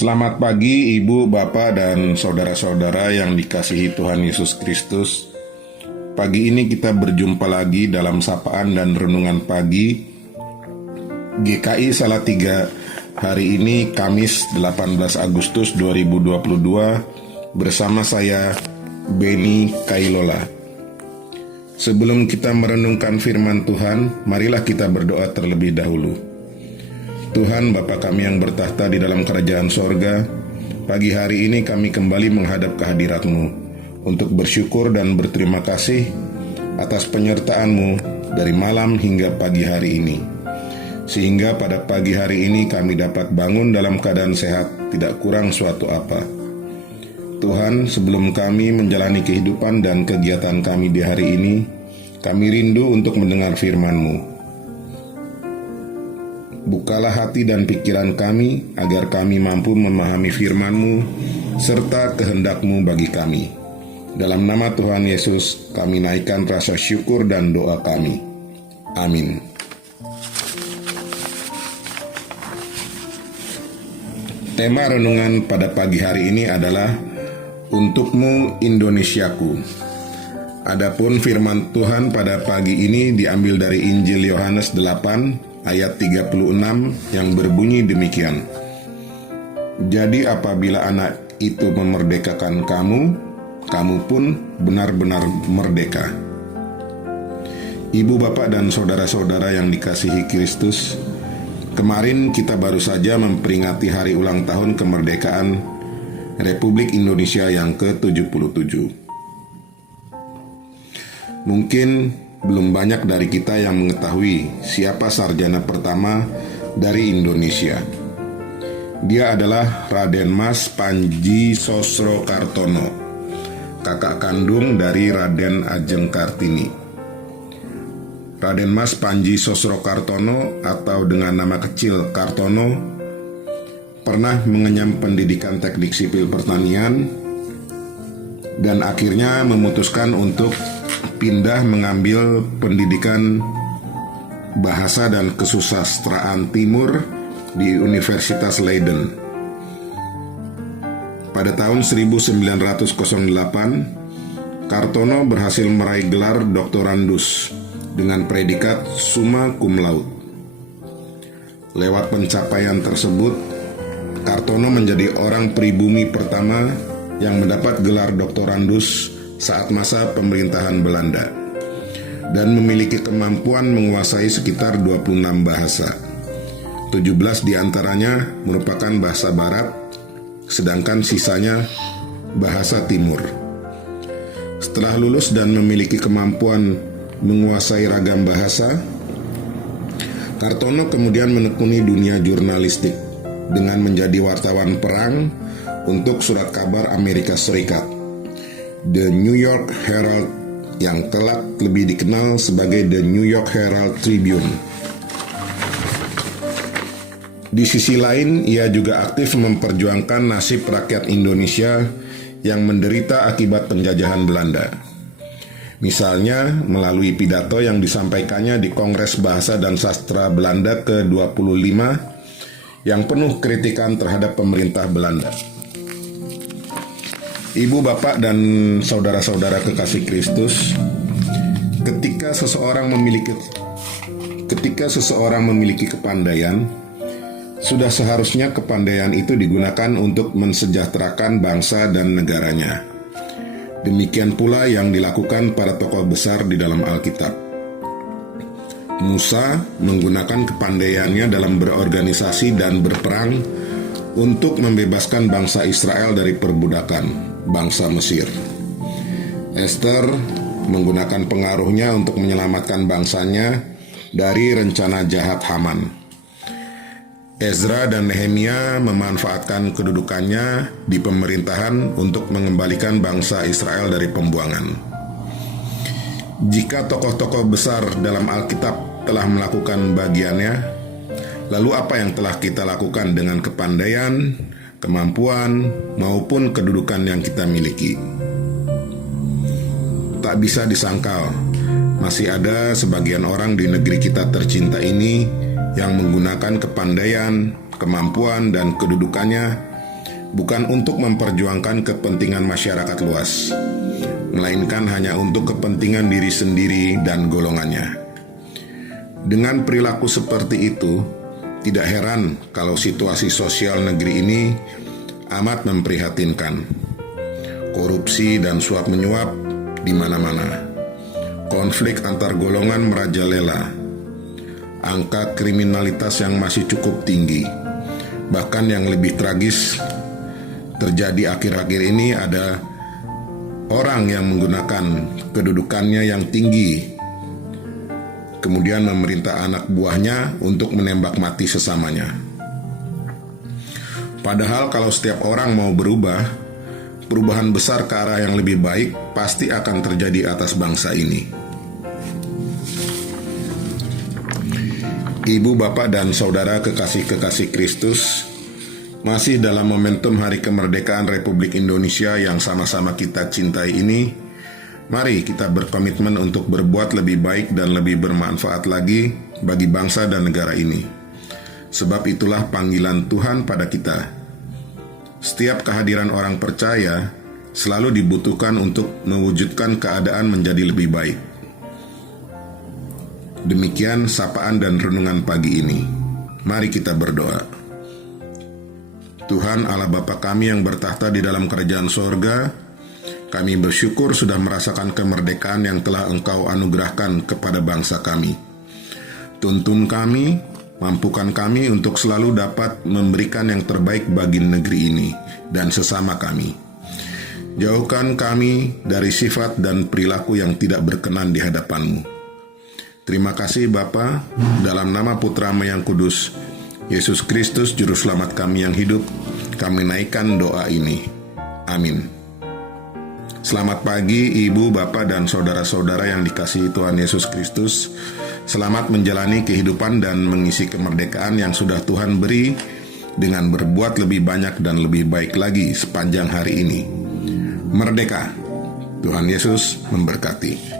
Selamat pagi Ibu, Bapak, dan saudara-saudara yang dikasihi Tuhan Yesus Kristus. Pagi ini kita berjumpa lagi dalam sapaan dan renungan pagi GKI Salatiga. Hari ini Kamis 18 Agustus 2022 bersama saya Beni Kailola. Sebelum kita merenungkan firman Tuhan, marilah kita berdoa terlebih dahulu. Tuhan Bapa kami yang bertahta di dalam kerajaan sorga, pagi hari ini kami kembali menghadap kehadirat-Mu untuk bersyukur dan berterima kasih atas penyertaan-Mu dari malam hingga pagi hari ini. Sehingga pada pagi hari ini kami dapat bangun dalam keadaan sehat, tidak kurang suatu apa. Tuhan, sebelum kami menjalani kehidupan dan kegiatan kami di hari ini, kami rindu untuk mendengar firman-Mu. Bukalah hati dan pikiran kami, agar kami mampu memahami firman-Mu, serta kehendak-Mu bagi kami. Dalam nama Tuhan Yesus, kami naikkan rasa syukur dan doa kami. Amin. Tema renungan pada pagi hari ini adalah Untuk-Mu Indonesiaku. Adapun firman Tuhan pada pagi ini diambil dari Injil Yohanes 8 ayat 36 yang berbunyi demikian. Jadi apabila anak itu memerdekakan kamu, kamu pun benar-benar merdeka. Ibu, bapak, dan saudara-saudara yang dikasihi Kristus, kemarin kita baru saja memperingati hari ulang tahun kemerdekaan Republik Indonesia yang ke-77. Mungkin belum banyak dari kita yang mengetahui siapa sarjana pertama dari Indonesia. Dia adalah Raden Mas Panji Sosrokartono, kakak kandung dari Raden Ajeng Kartini. Raden Mas Panji Sosrokartono atau dengan nama kecil Kartono pernah mengenyam pendidikan teknik sipil pertanian dan akhirnya memutuskan untuk pindah mengambil pendidikan bahasa dan kesusastraan timur di Universitas Leiden. Pada tahun 1908, Kartono berhasil meraih gelar doktorandus dengan predikat summa cum laude. Lewat pencapaian tersebut, Kartono menjadi orang pribumi pertama yang mendapat gelar doktorandus saat masa pemerintahan Belanda dan memiliki kemampuan menguasai sekitar 26 bahasa. 17 diantaranya merupakan bahasa barat, sedangkan sisanya bahasa timur. Setelah lulus dan memiliki kemampuan menguasai ragam bahasa, Kartono kemudian menekuni dunia jurnalistik dengan menjadi wartawan perang untuk surat kabar Amerika Serikat, The New York Herald, yang kelak lebih dikenal sebagai The New York Herald Tribune. Di sisi lain, ia juga aktif memperjuangkan nasib rakyat Indonesia yang menderita akibat penjajahan Belanda. Misalnya, melalui pidato yang disampaikannya di Kongres Bahasa dan Sastra Belanda ke-25 yang penuh kritikan terhadap pemerintah Belanda. Ibu, bapak, dan saudara-saudara kekasih Kristus, ketika seseorang memiliki kepandaian, sudah seharusnya kepandaian itu digunakan untuk mensejahterakan bangsa dan negaranya. Demikian pula yang dilakukan para tokoh besar di dalam Alkitab. Musa menggunakan kepandaiannya dalam berorganisasi dan berperang untuk membebaskan bangsa Israel dari perbudakan bangsa Mesir. Esther menggunakan pengaruhnya untuk menyelamatkan bangsanya dari rencana jahat Haman. Ezra dan Nehemia memanfaatkan kedudukannya di pemerintahan untuk mengembalikan bangsa Israel dari pembuangan. Jika tokoh-tokoh besar dalam Alkitab telah melakukan bagiannya, lalu apa yang telah kita lakukan dengan kepandaian, kemampuan, maupun kedudukan yang kita miliki? Tak bisa disangkal, masih ada sebagian orang di negeri kita tercinta ini yang menggunakan kepandaian, kemampuan, dan kedudukannya bukan untuk memperjuangkan kepentingan masyarakat luas, melainkan hanya untuk kepentingan diri sendiri dan golongannya. Dengan perilaku seperti itu, tidak heran kalau situasi sosial negeri ini amat memprihatinkan. Korupsi dan suap menyuap di mana-mana. Konflik antar golongan merajalela. Angka kriminalitas yang masih cukup tinggi. Bahkan yang lebih tragis terjadi akhir-akhir ini ada orang yang menggunakan kedudukannya yang tinggi, kemudian memerintah anak buahnya untuk menembak mati sesamanya. Padahal kalau setiap orang mau berubah, perubahan besar ke arah yang lebih baik pasti akan terjadi atas bangsa ini. Ibu, bapak, dan saudara kekasih-kekasih Kristus, masih dalam momentum Hari Kemerdekaan Republik Indonesia yang sama-sama kita cintai ini, mari kita berkomitmen untuk berbuat lebih baik dan lebih bermanfaat lagi bagi bangsa dan negara ini. Sebab itulah panggilan Tuhan pada kita. Setiap kehadiran orang percaya selalu dibutuhkan untuk mewujudkan keadaan menjadi lebih baik. Demikian sapaan dan renungan pagi ini. Mari kita berdoa. Tuhan Allah Bapa kami yang bertahta di dalam kerajaan sorga, kami bersyukur sudah merasakan kemerdekaan yang telah Engkau anugerahkan kepada bangsa kami. Tuntun kami, mampukan kami untuk selalu dapat memberikan yang terbaik bagi negeri ini dan sesama kami. Jauhkan kami dari sifat dan perilaku yang tidak berkenan di hadapan-Mu. Terima kasih Bapa, dalam nama Putra-Mu yang kudus, Yesus Kristus Juru Selamat kami yang hidup, kami naikkan doa ini. Amin. Selamat pagi Ibu, Bapak, dan saudara-saudara yang dikasihi Tuhan Yesus Kristus. Selamat menjalani kehidupan dan mengisi kemerdekaan yang sudah Tuhan beri dengan berbuat lebih banyak dan lebih baik lagi sepanjang hari ini. Merdeka! Tuhan Yesus memberkati.